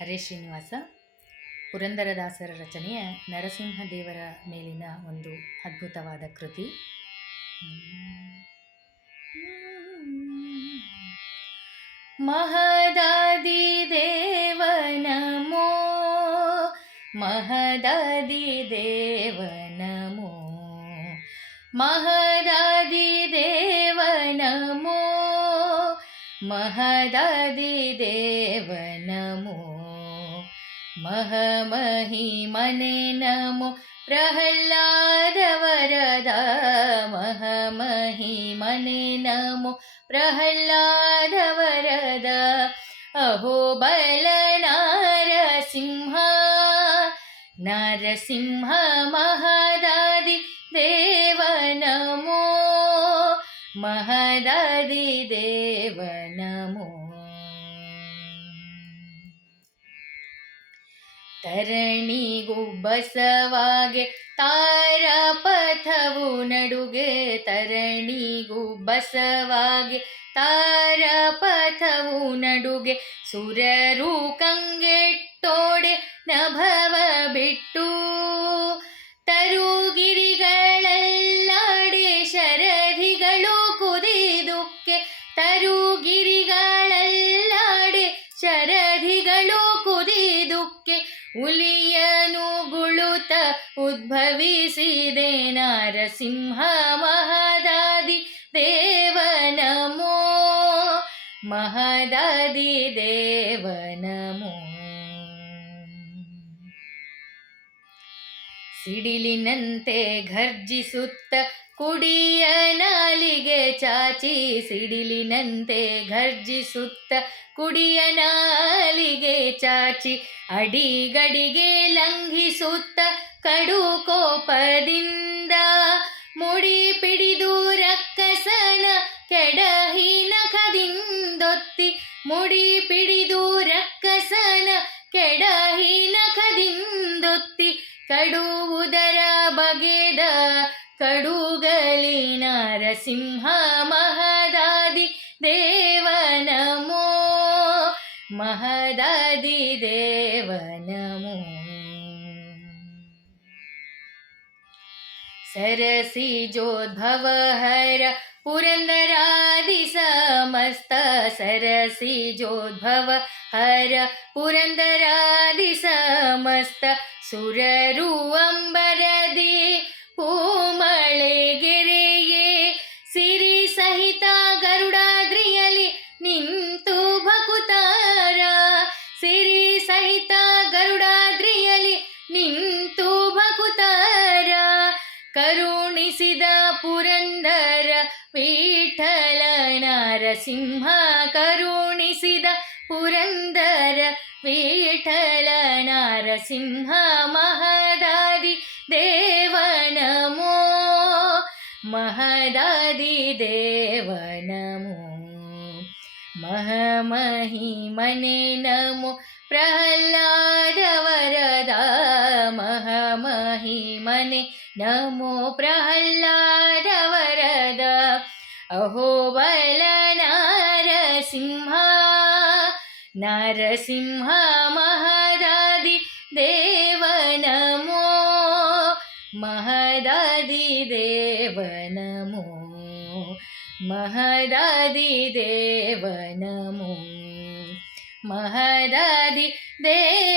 ಹರೇ ಶ್ರೀನಿವಾಸ ಪುರಂದರದಾಸರ ರಚನೆಯ ನರಸಿಂಹದೇವರ ಮೇಲಿನ ಒಂದು ಅದ್ಭುತವಾದ ಕೃತಿ. ಮಹದಾದಿ ದೇವನಮೋ ಮಹದಾದಿ ದೇವನಮೋ ಮಹದಾದಿ ದೇವನಮೋ ಮಹದಾದಿ ದೇವ ನಮೋ ಮಹಮಹಿ ಮನೆ ನಮೋ ಪ್ರಹ್ಲಾದ ವರದ ಮಹಮಹಿ ಮನೆ ನಮೋ ಪ್ರಹ್ಲಾದ ವರದ ಅಹೋ ಬಲ ನಾರಸಿಂಹ ನರಸಿಂಹ ಮಹದಾದಿ ದೇವ ನಮೋ ಮಹದಾದಿ ದೇವ ನಮೋ ತರಣಿಗೂ ಬಸವಾಗೆ ತಾರ ಪಥವು ನಡುಗೆ ತರಣಿಗೂ ಬಸವಾಗೆ ತಾರ ಪಥವು ನಡುಗೆ ಸುರರು ಕಂಗೆಟ್ಟೋಡೆ ನಭವ ಬಿಟ್ಟು ತರುಗಿರಿಗಳಲ್ಲಾಡೆ ಶರಧಿಗಳು ಕುದಿದುಕ್ಕೆ ತರುಗಿರಿಗಳಲ್ಲಾಡೆ ಗುಳುತ ಉದ್ಭವಿಸಿದೆ ನರಸಿಂಹ ಮಹದಾದಿ ದೇವ ನಮೋ ಮಹದಾದಿ ದೇವ ಸಿಡಿಲಿನಂತೆ ಘರ್ಜಿಸುತ್ತ ಕುಡಿಯ ನಾಲಿಗೆ ಚಾಚಿ ಸಿಡಿಲಿನಂತೆ ಘರ್ಜಿಸುತ್ತ ಕುಡಿಯ ನಾಲಿಗೆ ಚಾಚಿ ಅಡಿಗಡಿಗೆ ಲಂಘಿಸುತ್ತ ಕಡು ಕೋಪದಿಂದ ಮುಡಿ ಪಿಡಿದು ರಕ್ಕಸನ ಕೆಡಹಿ ನಖದಿಂದೊತ್ತಿ ಮುಡಿ ಪಿಡಿದು ಕಡುವುದರ ಬಗೆದ ಕಡುಗಲಿನ ನರಸಿಂಹ ಮಹದಾದಿ ದೇವ ನಮೋ ಮಹದಾದಿ ದೇವ ನಮೋ ಸರಸಿ ಜೋದ್ಭವ ಹರ ಪುರಂದರಾದಿ ಸಮಸ್ತ ಸರಸಿ ಜೋದ್ಭವ ಹರ ಪುರಂದರಾದಿ ಸಮಸ್ತ ಸುರರು ಅಂಬರದಿ ಪೂಮಳೆಗೆರೆಯೇ ಸಿರಿ ಸಹಿತ ಗರುಡಾದ್ರಿಯಲಿ ನಿಂತು ಭಕುತಾರ. ಸಿರಿ ಸಹಿತ ಗರುಡಾದ್ರಿಯಲಿ ನಿಂತು ಭಕುತಾರ. ಕರುಣಿಸಿದ ಪುರಂದರ ವಿಠಲ ನರಸಿಂಹ ಕರುಣಿಸಿದ ಪುರಂದರ ವಿಠಲ ನರಸಿಂಹ ಮಹದಾದಿ ದೇವನಮೋ ಮಹದಾದಿ ದೇವನಮೋ ಮಹಮಹಿ ಮನೆ ನಮೋ ಪ್ರಹ್ಲಾದ ವರದ ಮಹಮಹಿ ನಮೋ ಪ್ರಹ್ಲಾದ ವರದ ಅಹೋ ಬಲ ನರಸಿಂಹ ನರಸಿಂಹ ಮಹದಾದಿ ದೇವ ನಮೋ ಮಹದಾದಿ ದೇವ ನಮೋ ಮಹದಾದಿ ದೇವ ನಮೋ ಮಹದಾದಿ ದೇವ